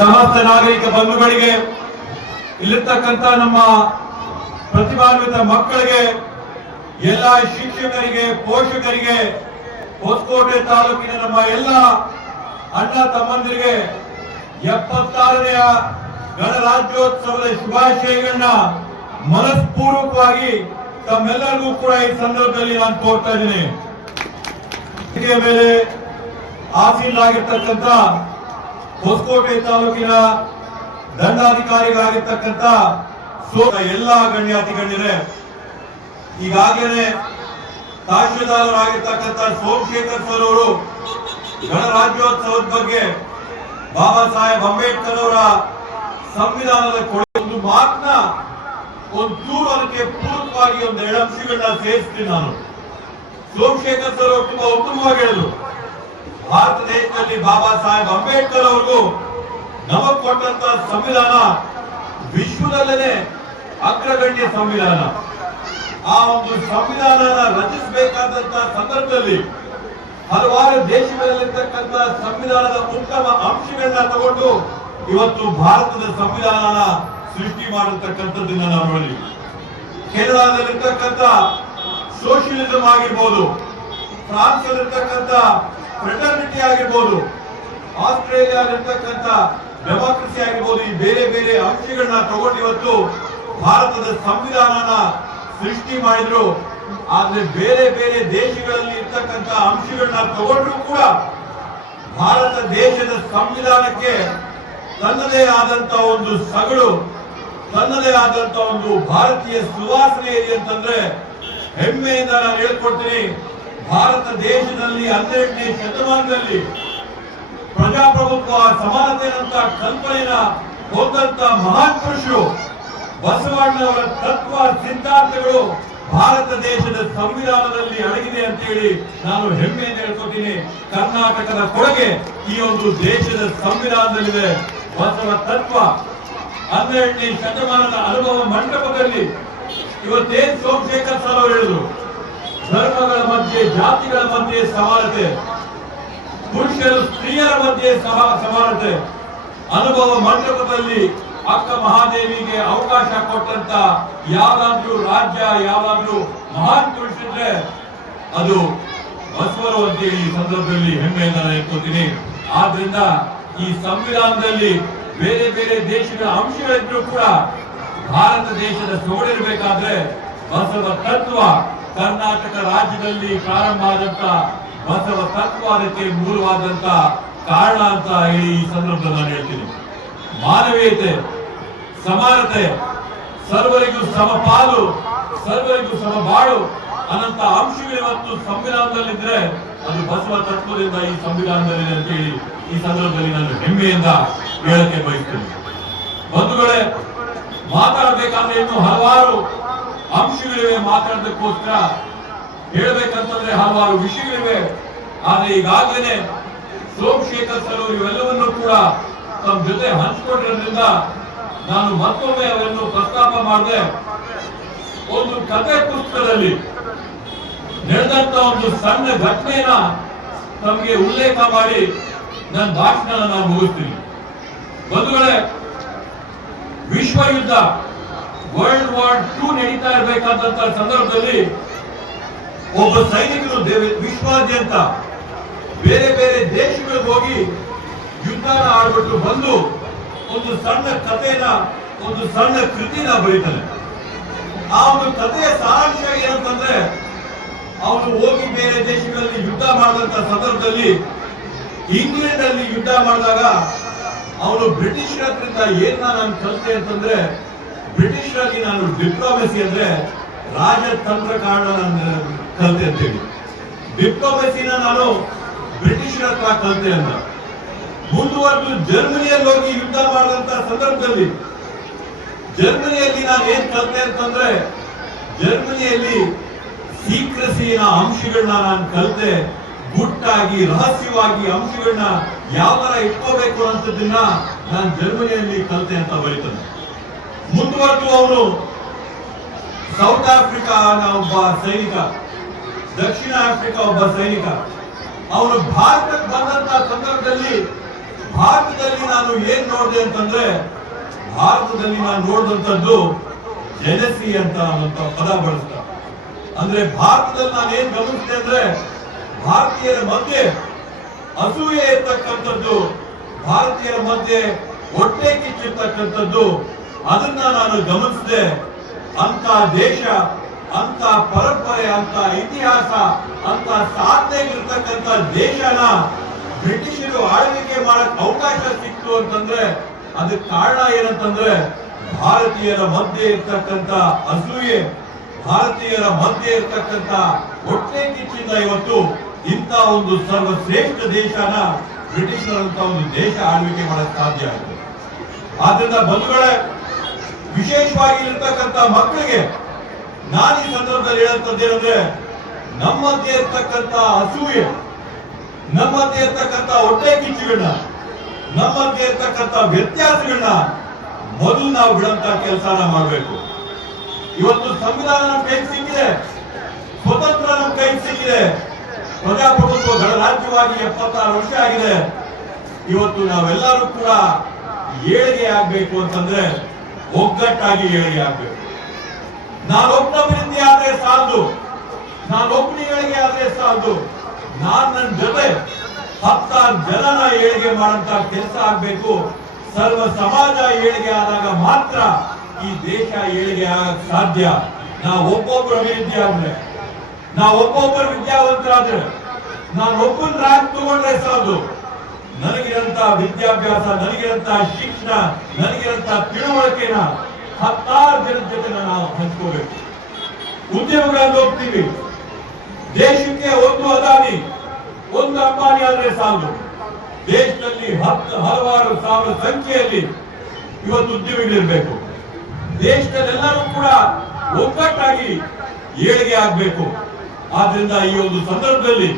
ಸಮಸ್ತ ನಾಗರಿಕ ಬಂಧುಗಳಿಗೆ, ಇಲ್ಲಿರ್ತಕ್ಕಂಥ ನಮ್ಮ ಪ್ರತಿಭಾನ್ವಿತ ಮಕ್ಕಳಿಗೆ, ಎಲ್ಲ ಶಿಕ್ಷಕರಿಗೆ, ಪೋಷಕರಿಗೆ, ಹೊಸಕೋಟೆ ತಾಲೂಕಿನ ನಮ್ಮ ಎಲ್ಲ ಅಣ್ಣ ತಮ್ಮಂದಿರಿಗೆ 76ನೆಯ ಗಣರಾಜ್ಯೋತ್ಸವದ ಶುಭಾಶಯಗಳನ್ನ ಮನಸ್ಪೂರ್ವಕವಾಗಿ ತಮ್ಮೆಲ್ಲರಿಗೂ ಕೂಡ ಈ ಸಂದರ್ಭದಲ್ಲಿ ನಾನು ಕೋರ್ತಾ ಇದ್ದೀನಿ. ಮೇಲೆ ಆಸೀನರಾಗಿರ್ತಕ್ಕಂಥ ಹೊಸಕೋಟೆ ತಾಲೂಕಿನ ದಂಡಾಧಿಕಾರಿಗಳಾಗಿರ್ತಕ್ಕಂಥ ಎಲ್ಲ ಗಣ್ಯಾತಿ ಗಣ್ಯರೇ, ಈಗಾಗಲೇ ತಹಶೀಲ್ದಾರರಾಗಿರ್ತಕ್ಕಂಥ ಸೋಮಶೇಖರ್ ಸರ್ ಅವರು ಗಣರಾಜ್ಯೋತ್ಸವದ ಬಗ್ಗೆ ಬಾಬಾ ಸಾಹೇಬ್ ಅಂಬೇಡ್ಕರ್ ಅವರ ಸಂವಿಧಾನದ ಒಂದು ಮಾತನ್ನ ಒಂಚೂರು ಅದಕ್ಕೆ ಪೂರಕವಾಗಿ ಒಂದು 2 ಅಂಶಗಳನ್ನ ಸೇರಿಸ್ತೀನಿ. ನಾನು ಸೋಮಶೇಖರ್ ಸರ್ ಅವರು ತುಂಬಾ ಉತ್ತಮವಾಗಿ ಹೇಳಿದ್ರು, ಭಾರತ ದೇಶದಲ್ಲಿ ಬಾಬಾ ಸಾಹೇಬ್ ಅಂಬೇಡ್ಕರ್ ಅವ್ರಿಗೂ ನಮಗ್ ಕೊಟ್ಟಂತ ಸಂವಿಧಾನ ವಿಶ್ವದಲ್ಲೇ ಅಗ್ರಗಣ್ಯ ಸಂವಿಧಾನ. ಆ ಒಂದು ಸಂವಿಧಾನನ ರಚಿಸಬೇಕಾದಂತ ಸಂದರ್ಭದಲ್ಲಿ ಹಲವಾರು ದೇಶಗಳಲ್ಲಿರ್ತಕ್ಕಂಥ ಸಂವಿಧಾನದ ಉತ್ತಮ ಅಂಶಗಳನ್ನ ತಗೊಂಡು ಇವತ್ತು ಭಾರತದ ಸಂವಿಧಾನನ ಸೃಷ್ಟಿ ಮಾಡಿರ್ತಕ್ಕಂಥದ್ದನ್ನ ನಾವು ನೋಡಿದ್ವಿ. ಕೆನಡಾದಲ್ಲಿರ್ತಕ್ಕಂಥ ಸೋಷಿಯಲಿಸಂ ಆಗಿರ್ಬೋದು, ಫ್ರಾನ್ಸ್ ಅಲ್ಲಿರ್ತಕ್ಕಂಥ ಫ್ರೆಟರ್ನಿಟಿ ಆಗಿರ್ಬೋದು, ಆಸ್ಟ್ರೇಲಿಯಾದಲ್ಲಿರ್ತಕ್ಕಂಥ ಡೆಮಾಕ್ರಸಿ ಆಗಿರ್ಬೋದು, ಈ ಬೇರೆ ಬೇರೆ ಅಂಶಗಳನ್ನ ತಗೊಂಡು ಇವತ್ತು ಭಾರತದ ಸಂವಿಧಾನನ ಸೃಷ್ಟಿ ಮಾಡಿದ್ರು. ಆದ್ರೆ ಬೇರೆ ಬೇರೆ ದೇಶಗಳಲ್ಲಿ ಇರ್ತಕ್ಕಂಥ ಅಂಶಗಳನ್ನ ತಗೊಂಡ್ರು ಕೂಡ ಭಾರತ ದೇಶದ ಸಂವಿಧಾನಕ್ಕೆ ತನ್ನದೇ ಆದಂತ ಒಂದು ಸಗಳು, ತನ್ನದೇ ಆದಂತ ಒಂದು ಭಾರತೀಯ ಸುವಾಸನೆ ಇದೆ ಅಂತಂದ್ರೆ ಹೆಮ್ಮೆಯಿಂದ ನಾನು ಹೇಳ್ಕೊಡ್ತೀನಿ. ಭಾರತ ದೇಶದಲ್ಲಿ 12ನೇ ಶತಮಾನದಲ್ಲಿ ಪ್ರಜಾಪ್ರಭುತ್ವ, ಸಮಾನತೆಯಂತ ಕಲ್ಪನೆಯ ಹೊಂದಂತ ಮಹಾನ್ ಪುರುಷರು ಬಸವಣ್ಣವರ ತತ್ವ ಸಿದ್ಧಾಂತಗಳು ಭಾರತ ದೇಶದ ಸಂವಿಧಾನದಲ್ಲಿ ಅಡಗಿದೆ ಅಂತ ಹೇಳಿ ನಾನು ಹೆಮ್ಮೆಯಿಂದ ಹೇಳ್ಕೊತೀನಿ. ಕರ್ನಾಟಕದ ಕೊಡುಗೆ ಈ ಒಂದು ದೇಶದ ಸಂವಿಧಾನದಲ್ಲಿದೆ. ಬಸವ ತತ್ವ 12ನೇ ಶತಮಾನದ ಅನುಭವ ಮಂಟಪದಲ್ಲಿ ಇವತ್ತೇನ್ ಸೋಮಶೇಖರ್ ಸರ್ ಅವರು ಹೇಳಿದ್ರು, ಧರ್ಮಗಳ ಮಧ್ಯೆ, ಜಾತಿಗಳ ಮಧ್ಯೆ ಸಮಾನತೆ, ಪುರುಷರು ಸ್ತ್ರೀಯರ ಮಧ್ಯೆ ಸಮಾನತೆ, ಅನುಭವ ಮಂಟಪದಲ್ಲಿ ಅಕ್ಕ ಮಹಾದೇವಿಗೆ ಅವಕಾಶ ಕೊಟ್ಟಂತ ಯಾವ್ದಾದ್ರೂ ರಾಜ್ಯ, ಯಾವ್ದಾದ್ರೂ ಮಹಾನ್ ಪುರುಷಿದ್ರೆ ಅದು ಬಸವರು ಅಂತ ಹೇಳಿ ಈ ಸಂದರ್ಭದಲ್ಲಿ ಹೆಮ್ಮೆಯಿಂದ ನಾನು ಹೇಳ್ಕೊತೀನಿ. ಆದ್ರಿಂದ ಈ ಸಂವಿಧಾನದಲ್ಲಿ ಬೇರೆ ಬೇರೆ ದೇಶಗಳ ಅಂಶಗಳಿದ್ರು ಕೂಡ ಭಾರತ ದೇಶದ ಸೋಡಿರಬೇಕಾದ್ರೆ ಬಸವ ತತ್ವ, ಕರ್ನಾಟಕ ರಾಜ್ಯದಲ್ಲಿ ಪ್ರಾರಂಭ ಆದಂತ ಬಸವ ತತ್ವ ಅದಕ್ಕೆ ಮೂಲವಾದಂತ ಕಾರಣ ಅಂತ ಹೇಳಿ ಈ ಸಂದರ್ಭದಲ್ಲಿ ನಾನು ಹೇಳ್ತೀನಿ. ಮಾನವೀಯತೆ, ಸಮಾನತೆ, ಸರ್ವರಿಗೂ ಸಮಪಾಲು, ಸರ್ವರಿಗೂ ಸಮಬಾಳು ಅನ್ನಂತ ಅಂಶಗಳು ಇವತ್ತು ಸಂವಿಧಾನದಲ್ಲಿದ್ರೆ ಅದು ಬಸವ ತತ್ವದಿಂದ ಈ ಸಂವಿಧಾನದಲ್ಲಿದೆ ಅಂತ ಹೇಳಿ ಈ ಸಂದರ್ಭದಲ್ಲಿ ನಾನು ಹೆಮ್ಮೆಯಿಂದ ಹೇಳಕ್ಕೆ ಬಯಸ್ತೀನಿ. ಬಂಧುಗಳೇ, ಮಾತಾಡಬೇಕಾದ್ರೆ ಇನ್ನು ಹಲವಾರು ಅಂಶಗಳಿವೆ. ಮಾತಾಡೋದಕ್ಕೋಸ್ಕರ ಹೇಳ್ಬೇಕಂತಂದ್ರೆ ಹಲವಾರು ವಿಷಯಗಳಿವೆ. ಆದ್ರೆ ಈಗಾಗಲೇ ಸೋಮಶೇಖರ್ ಸರ್ ಅವರು ಇವೆಲ್ಲವನ್ನೂ ಕೂಡ ತಮ್ಮ ಜೊತೆ ಹಂಚಿಕೊಂಡಿರೋದ್ರಿಂದ ನಾನು ಮತ್ತೊಮ್ಮೆ ಅವರನ್ನು ಪ್ರಸ್ತಾಪ ಮಾಡಿದೆ. ಒಂದು ಕಥೆ ಪುಸ್ತಕದಲ್ಲಿ ನಡೆದಂತ ಒಂದು ಸಣ್ಣ ಘಟನೆಯನ್ನ ತಮಗೆ ಉಲ್ಲೇಖ ಮಾಡಿ ನನ್ನ ಭಾಷಣ ನಾನು ಮುಗಿಸ್ತೀನಿ. ಬಂಧುಗಳೇ, ವಿಶ್ವ ಯುದ್ಧ ವರ್ಲ್ಡ್ ವಾರ್ 2 ನಡೀತಾ ಇರಬೇಕಾದಂತ ಸಂದರ್ಭದಲ್ಲಿ ಒಬ್ಬ ಸೈನಿಕರು ವಿಶ್ವಾದ್ಯಂತ ಬೇರೆ ಬೇರೆ ದೇಶಗಳಿಗೆ ಹೋಗಿ ಯುದ್ಧನ ಆಡ್ಬಿಟ್ಟು ಬಂದು ಒಂದು ಸಣ್ಣ ಕಥೆನ, ಒಂದು ಸಣ್ಣ ಕೃತಿನ ಬರೀತಾನೆ. ಆ ಒಂದು ಕಥೆಯ ಸಾರಾಂಶ ಏನಂತಂದ್ರೆ, ಅವನು ಹೋಗಿ ಬೇರೆ ದೇಶಗಳಲ್ಲಿ ಯುದ್ಧ ಮಾಡಿದಂತ ಸಂದರ್ಭದಲ್ಲಿ ಇಂಗ್ಲೆಂಡ್ ಅಲ್ಲಿ ಯುದ್ಧ ಮಾಡಿದಾಗ ಅವನು ಬ್ರಿಟಿಷರ ಹತ್ರದಿಂದ ಏನ್ ನಾನು ಕಲಿತೆ ಅಂತಂದ್ರೆ, ಬ್ರಿಟಿಷರಲ್ಲಿ ನಾನು ಡಿಪ್ಲೊಮೆಸಿ ಅಂದ್ರೆ ರಾಜತಂತ್ರಕಾರನ ನಾನು ಕಲಿತೆ ಅಂತೇಳಿ, ಡಿಪ್ಲೊಮೆಸಿನ ನಾನು ಬ್ರಿಟಿಷರ ಹತ್ರ ಕಲಿತೆ ಅಂತ. ಮುಂದುವರೆದು ಜರ್ಮನಿಯಲ್ಲಿ ಹೋಗಿ ಯುದ್ಧ ಮಾಡಿದಂತ ಸಂದರ್ಭದಲ್ಲಿ ಜರ್ಮನಿಯಲ್ಲಿ ನಾನು ಏನ್ ಕಲಿತೆ ಅಂತಂದ್ರೆ, ಜರ್ಮನಿಯಲ್ಲಿ ಸೀಕ್ರೆಸಿನ ಅಂಶಗಳನ್ನ ನಾನು ಕಲಿತೆ. ಗುಟ್ಟಾಗಿ, ರಹಸ್ಯವಾಗಿ ಅಂಶಗಳನ್ನ ಯಾವ ತರ ಇಟ್ಕೋಬೇಕು ಅಂತದನ್ನ ನಾನು ಜರ್ಮನಿಯಲ್ಲಿ ಕಲಿತೆ ಅಂತ ಬರೀತಾನೆ. ಮುಂದುವರೆದು ಅವನು ಸೌತ್ ಆಫ್ರಿಕಾನ ಒಬ್ಬ ಸೈನಿಕ, ದಕ್ಷಿಣ ಆಫ್ರಿಕಾ ಒಬ್ಬ ಸೈನಿಕ, ಅವನು ಭಾರತಕ್ಕೆ ಬಂದಂತ ಸಂದರ್ಭದಲ್ಲಿ ಭಾರತದಲ್ಲಿ ನಾನು ಏನ್ ನೋಡಿದೆ ಅಂತಂದ್ರೆ, ಭಾರತದಲ್ಲಿ ನಾನು ನೋಡಿದಂಥದ್ದು ಜೆಲಸಿ ಅಂತ ಪದ ಬಳಸ್ತಾರೆ. ಅಂದ್ರೆ ಭಾರತದಲ್ಲಿ ನಾನು ಏನ್ ಗಮನಿಸಿದೆ ಅಂದ್ರೆ, ಭಾರತೀಯರ ಮಧ್ಯೆ ಅಸೂಯೆ ಇರ್ತಕ್ಕಂಥದ್ದು, ಭಾರತೀಯರ ಮಧ್ಯೆ ಹೊಟ್ಟೆ ಕಿಚ್ಚಿರ್ತಕ್ಕಂಥದ್ದು, ಅದನ್ನ ನಾನು ಗಮನಿಸಿದೆ. ಅಂತ ದೇಶ, ಅಂತ ಪರಂಪರೆ, ಅಂತ ಇತಿಹಾಸ, ಅಂತ ಸಾಧನೆಗಿರ್ತಕ್ಕಂಥ ದೇಶನ ಬ್ರಿಟಿಷರು ಆಳ್ವಿಕೆ ಮಾಡಕ್ ಅವಕಾಶ ಸಿಕ್ತು ಅಂತಂದ್ರೆ ಅದಕ್ಕೆ ಕಾರಣ ಏನಂತಂದ್ರೆ ಭಾರತೀಯರ ಮಧ್ಯೆ ಇರ್ತಕ್ಕಂಥ ಅಸೂಯೆ, ಭಾರತೀಯರ ಮಧ್ಯೆ ಇರ್ತಕ್ಕಂಥ ಹೊಟ್ಟೆ ಕಿಚ್ಚಿಂದ ಇವತ್ತು ಇಂಥ ಒಂದು ಸರ್ವಶ್ರೇಷ್ಠ ದೇಶನ ಬ್ರಿಟಿಷರಂತ ಒಂದು ದೇಶ ಆಳ್ವಿಕೆ ಮಾಡಕ್ ಸಾಧ್ಯ ಆಗಿದೆ. ಆದ್ರಿಂದ ಬಂಧುಗಳೇ, ವಿಶೇಷವಾಗಿ ಇರ್ತಕ್ಕಂಥ ಮಕ್ಕಳಿಗೆ ನಾನು ಈ ಸಂದರ್ಭದಲ್ಲಿ ಹೇಳುತ್ತೇನೆಂದ್ರೆ, ನಮ್ಮ ಮಧ್ಯೆ ಇರ್ತಕ್ಕಂಥ ಅಸೂಯೆ, ನಮ್ಮ ಮಧ್ಯೆ ಇರ್ತಕ್ಕಂಥ ಹೊಟ್ಟೆ ಕಿಚ್ಚುಗಳನ್ನ, ನಮ್ಮ ಮಧ್ಯೆ ಇರ್ತಕ್ಕಂಥ ವ್ಯತ್ಯಾಸಗಳನ್ನ ಮೊದಲು ನಾವು ಬಿಡಂತ ಕೆಲಸನ ಮಾಡಬೇಕು. ಇವತ್ತು ಸಂವಿಧಾನ ನಮ್ಮ ಕೈಗೆ ಸಿಕ್ಕಿದೆ, ಸ್ವತಂತ್ರ ನಮ್ಮ ಕೈಗೆ ಸಿಕ್ಕಿದೆ, ಪ್ರಜಾಪ್ರಭುತ್ವ ಗಣರಾಜ್ಯವಾಗಿ 76 ವರ್ಷ ಆಗಿದೆ. ಇವತ್ತು ನಾವೆಲ್ಲರೂ ಕೂಡ ಏಳಿಗೆ ಆಗ್ಬೇಕು ಅಂತಂದ್ರೆ ಒಗ್ಗಟ್ಟಾಗಿ ಏಳಿಗೆ ಆಗ್ಬೇಕು. ನಾನೊಬ್ಬನಿಂದ ಆದ್ರೆ ಸಾಲದು, ನಾನೊಬ್ಬನಿಗಳಿಗೆ ಆದ್ರೆ ಸಾಲದು, ನನ್ನ ಜೊತೆ 10 ಜನನ ಏಳಿಗೆ ಮಾಡಂತ ಕೆಲಸ ಆಗ್ಬೇಕು. ಸರ್ವ ಸಮಾಜ ಏಳಿಗೆ ಆದಾಗ ಮಾತ್ರ ಈ ದೇಶ ಏಳಿಗೆ ಆಗಕ್ ಸಾಧ್ಯ. ನಾವು ಒಬ್ಬೊಬ್ಬರು ಅಭಿವೃದ್ಧಿ ಆದ್ರೆ, ನಾವು ಒಬ್ಬೊಬ್ಬರು ವಿದ್ಯಾವಂತರಾದ್ರೆ, ನಾನು ಒಬ್ಬನ ರ್ಯಾಂಕ್ ತಗೊಂಡ್ರೆ ಸಾಲದು. ನನಗಿರಂತ ವಿದ್ಯಾಭ್ಯಾಸ, ನನಗಿರಂತ ಶಿಕ್ಷಣ, ನನಗಿರಂತ ತಿಳುವಳಿಕೆನ 10 ಜನದ ಜೊತೆ ನಾವು ಹಂಚ್ಕೋಬೇಕು. ಉದ್ಯಮಗಳಲ್ಲಿ ಹೋಗ್ತೀವಿ, ದೇಶಕ್ಕೆ ಒಂದು ಅದಾನಿ, ಒಂದು ಅಂಬಾನಿ ಆದ್ರೆ ಸಾಲದು. ದೇಶದಲ್ಲಿ ಹಲವಾರು ಸಾವಿರ ಸಂಖ್ಯೆಯಲ್ಲಿ ಇವತ್ತು ಉದ್ಯಮಿಗಳಿರ್ಬೇಕು. ದೇಶದಲ್ಲೆಲ್ಲರೂ ಕೂಡ ಒಗ್ಗಟ್ಟಾಗಿ ಏಳಿಗೆ ಆಗ್ಬೇಕು. ಆದ್ರಿಂದ ಈ ಒಂದು ಸಂದರ್ಭದಲ್ಲಿ